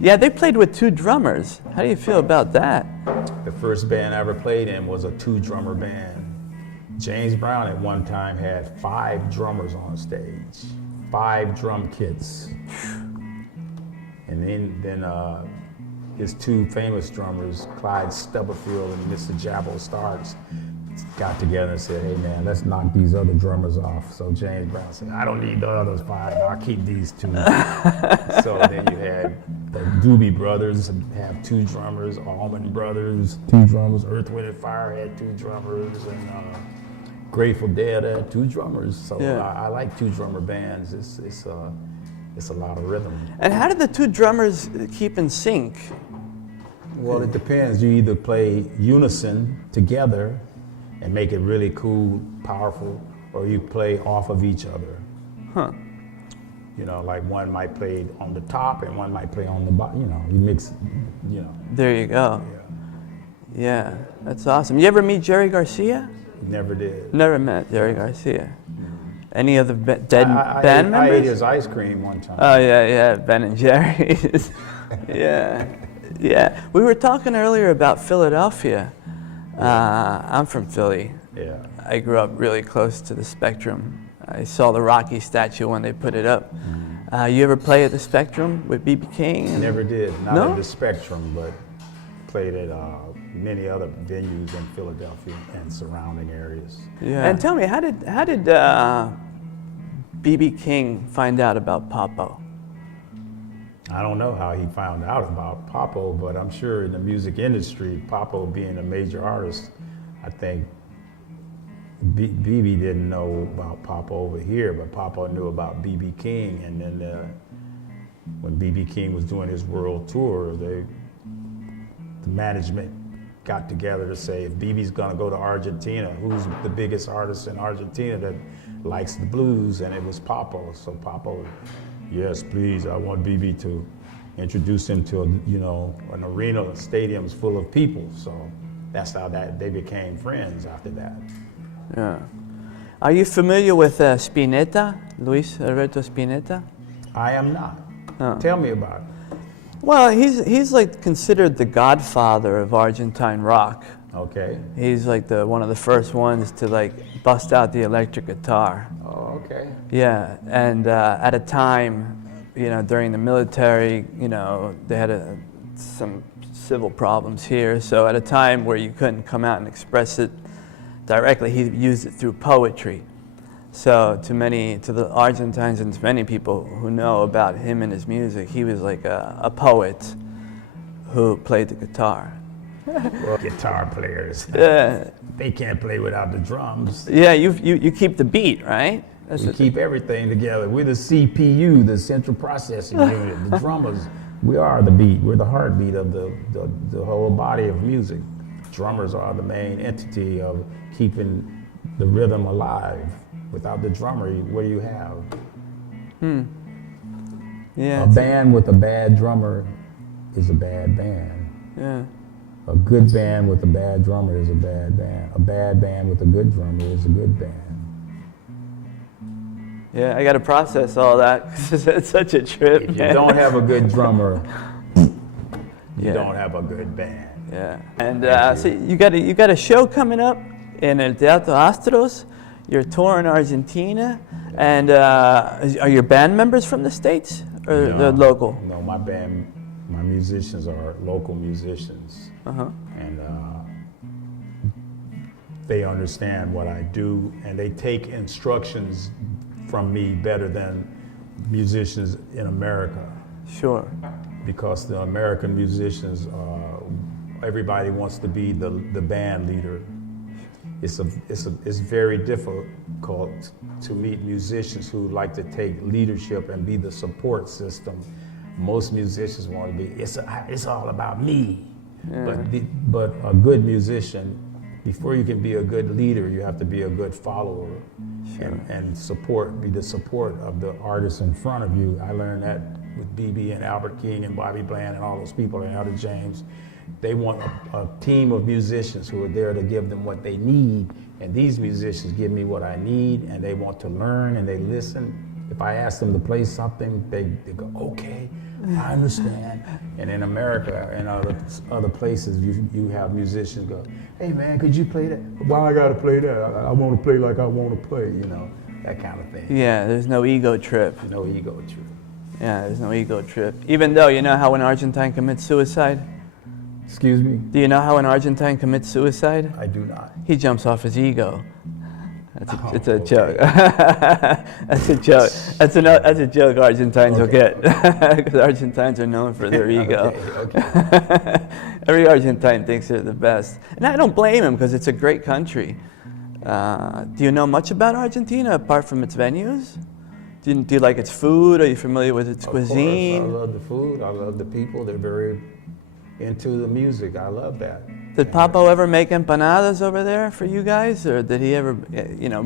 Yeah, they played with 2 drummers. How do you feel about that? The first band I ever played in was a 2-drummer band. James Brown at one time had 5 drummers on stage, 5 drum kits. And then his 2 famous drummers, Clyde Stubblefield and Mr. Jabbo Starks, got together and said, hey man, let's knock these other drummers off. So James Brown said, I don't need the others 5, I'll keep these 2. So then you had the Doobie Brothers have 2 drummers, Allman Brothers, 2 drummers, Earth, Wind and Fire had 2 drummers, and Grateful Dead had 2 drummers. So yeah. I like 2-drummer bands. It's a lot of rhythm. And how did the 2 drummers keep in sync? Well, it depends. You either play unison together and make it really cool, powerful, or you play off of each other. Huh. You know, like one might play on the top and one might play on the bottom. You know, you mix, you know. There you go. Yeah, that's awesome. You ever meet Jerry Garcia? Never did. Never met Jerry Garcia. Any other band members? I ate his ice cream one time. Oh yeah, Ben and Jerry's. Yeah. We were talking earlier about Philadelphia. I'm from Philly. Yeah. I grew up really close to the Spectrum. I saw the Rocky statue when they put it up. You ever play at the Spectrum with B.B. King? Never did. Not No? at the Spectrum, but played at many other venues in Philadelphia and surrounding areas. Yeah. And tell me, how did B.B. King find out about Pappo? I don't know how he found out about Pappo, but I'm sure in the music industry, Pappo being a major artist, I think BB didn't know about Pappo over here, but Pappo knew about BB King. And then when BB King was doing his world tour, the management got together to say, if BB's gonna go to Argentina, who's the biggest artist in Argentina that likes the blues? And it was Pappo. So Pappo, yes, please, I want BB to introduce him to, an arena, stadiums full of people. So that's how they became friends after that. Yeah. Are you familiar with Spinetta, Luis Alberto Spinetta? I am not. Oh. Tell me about it. Well, he's like considered the godfather of Argentine rock. Okay. He's like one of the first ones to like bust out the electric guitar. Oh, okay. Yeah, and at a time, during the military, they had some civil problems here. So at a time where you couldn't come out and express it directly, he used it through poetry. So to the Argentines and to many people who know about him and his music, he was like a poet who played the guitar. Well, guitar players, they can't play without the drums. Yeah, you keep the beat, right? We keep everything together. We're the CPU, the central processing unit. The drummers, we are the beat. We're the heartbeat of the whole body of music. Drummers are the main entity of keeping the rhythm alive. Without the drummer, what do you have? Yeah. A band with a bad drummer is a bad band. Yeah. A good band with a bad drummer is a bad band. A bad band with a good drummer is a good band. Yeah, I got to process all that because it's such a trip. If you don't have a good drummer, you don't have a good band. Yeah. And so you got a show coming up in El Teatro Astros. You're touring Argentina, and are your band members from the States or they're local? No, my musicians are local musicians, and they understand what I do, and they take instructions from me better than musicians in America. Sure. Because the American musicians, everybody wants to be the band leader. It's very difficult to meet musicians who like to take leadership and be the support system. Most musicians want to be, it's all about me. Yeah. But a good musician, before you can be a good leader, you have to be a good follower. Sure. And be the support of the artists in front of you. I learned that with BB and Albert King and Bobby Bland and all those people and Elder James. They want a team of musicians who are there to give them what they need, and these musicians give me what I need, and they want to learn and they listen. If I ask them to play something, they go, okay. I understand. And in America and other places, you have musicians go, hey man, could you play that? Why I gotta play that? I want to play like I want to play, that kind of thing. Yeah, there's no ego trip. No ego trip. Yeah, there's no ego trip. Even though, you know how an Argentine commits suicide? Excuse me? Do you know how an Argentine commits suicide? I do not. He jumps off his ego. It's a okay. joke. That's a joke. That's a joke Argentines will get. Because Argentines are known for their ego. Okay. Every Argentine thinks they're the best. And I don't blame him because it's a great country. Do you know much about Argentina apart from its venues? Do you like its food? Are you familiar with its cuisine? Of course, I love the food. I love the people. They're very into the music. I love that. Did Pappo ever make empanadas over there for you guys, or did he ever,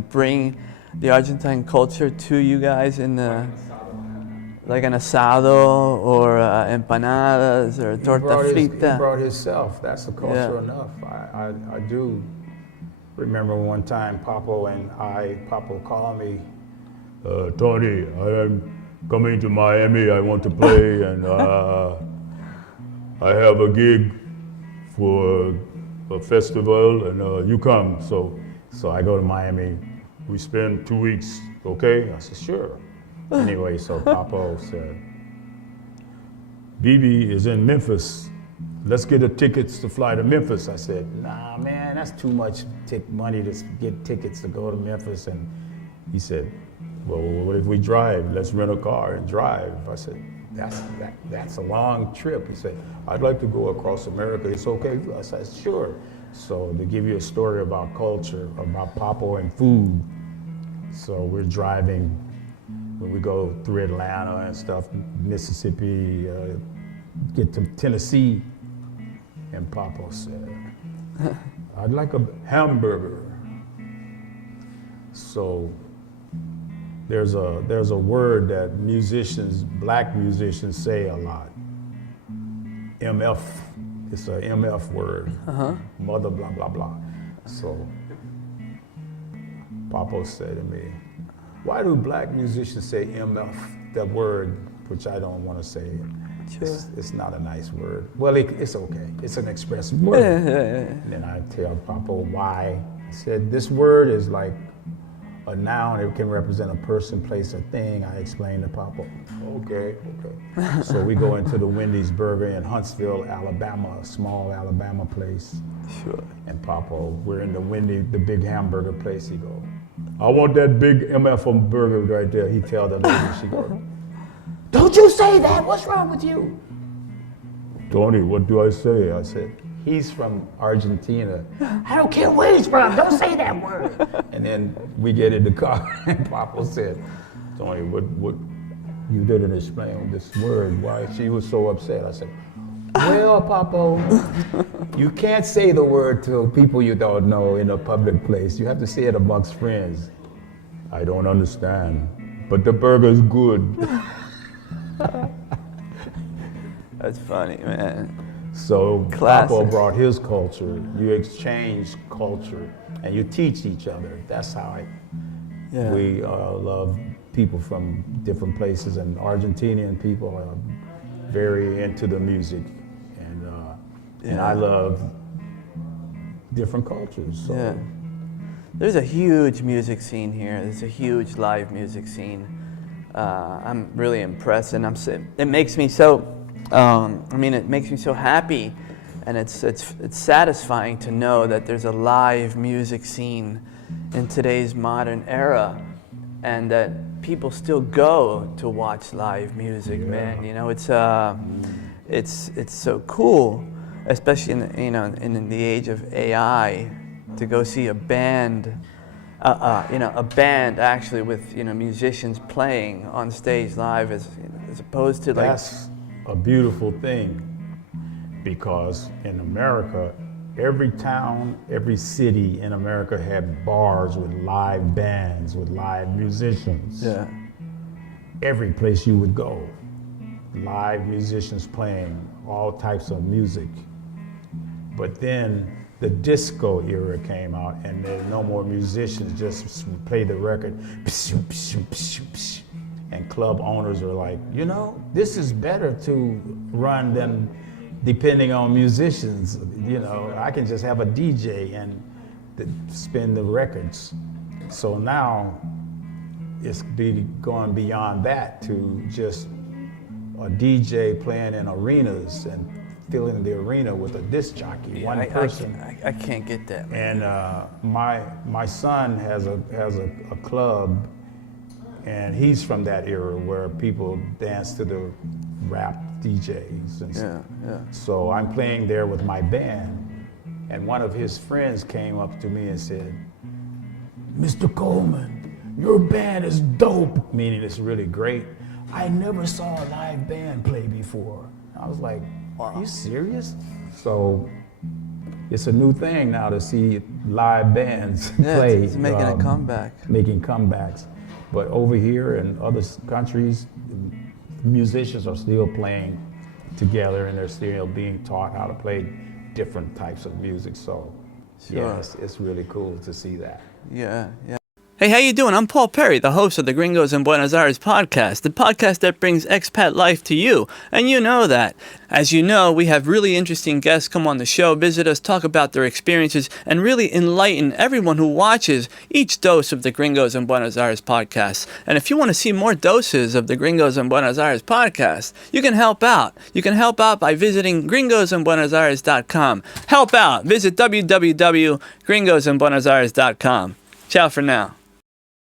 bring the Argentine culture to you guys in the, like an asado or empanadas or torta frita? He brought himself. That's the culture enough. I do remember one time Pappo called me, Tony, I am coming to Miami. I want to play, and I have a gig for a festival, and you come. So I go to Miami. We spend 2 weeks, okay? I said, sure. Anyway, so Pappo said, BB is in Memphis. Let's get the tickets to fly to Memphis. I said, nah, man, that's too much money to get tickets to go to Memphis. And he said, well, what if we drive? Let's rent a car and drive. I said, that's a long trip. He said, I'd like to go across America. It's okay? I said, sure. So to give you a story about culture, about Pappo and food. So we're driving, when we go through Atlanta and stuff, Mississippi, get to Tennessee, and Pappo said, I'd like a hamburger. So there's a word that black musicians say a lot. MF, it's a MF word. Mother blah blah blah. So Pappo said to me, why do black musicians say MF, that word, which I don't want to say. Sure. It's not a nice word. Well, it's okay. It's an expressive word. And then I tell Pappo why. I said, this word is like a noun. It can represent a person, place, or thing. I explained to Pappo. Okay. So we go into the Wendy's Burger in Huntsville, Alabama, a small Alabama place. Sure. And Pappo, we're in the big hamburger place. He go, I want that big MF burger right there. He tell the lady, she go, don't you say that, what's wrong with you? Tony, what do I say? I said, he's from Argentina. I don't care where he's from, don't say that word. And then we get in the car and Pappo said, Tony, what you didn't explain this word, why she was so upset. I said, well, Pappo, you can't say the word to people you don't know in a public place. You have to say it amongst friends. I don't understand, but the burger's good. That's funny, man. So Classic. Pappo brought his culture. You exchange culture and you teach each other. That's how we love people from different places, and Argentinian people are very into the music, and I love different cultures. So. Yeah. There's a huge music scene here. There's a huge live music scene. I'm really impressed, and it makes me so. It makes me so happy, and it's satisfying to know that there's a live music scene in today's modern era, and that people still go to watch live music. Man, it's so cool, especially in the age of AI, to go see a band. A band actually with musicians playing on stage live, as opposed to like. That's a beautiful thing, because in America, every town, every city in America had bars with live bands, with live musicians. Yeah. Every place you would go, live musicians playing all types of music. But then the disco era came out, and there were no more musicians, just play the record. and club owners are like, you know, this is better to run than depending on musicians. You know, I can just have a DJ and spin the records. So now it's going beyond that to just a DJ playing in arenas and filling the arena with a disc jockey, one person. I can't get that. Man. And my son has a club, and he's from that era where people dance to the rap DJs. And so I'm playing there with my band, and one of his friends came up to me and said, "Mr. Coleman, your band is dope," meaning it's really great. "I never saw a live band play before." I was like, "Are you serious?" So it's a new thing now to see live bands play. It's making a comeback. Making comebacks. But over here in other countries, musicians are still playing together and they're still being taught how to play different types of music. So yeah, it's really cool to see that. Yeah. Hey, how you doing? I'm Paul Perry, the host of the Gringos in Buenos Aires Podcast, the podcast that brings expat life to you, and you know that. As you know, we have really interesting guests come on the show, visit us, talk about their experiences, and really enlighten everyone who watches each dose of the Gringos in Buenos Aires Podcast. And if you want to see more doses of the Gringos in Buenos Aires Podcast, you can help out. You can help out by visiting gringosinbuenosaires.com. Help out. Visit www.gringosinbuenosaires.com. Ciao for now.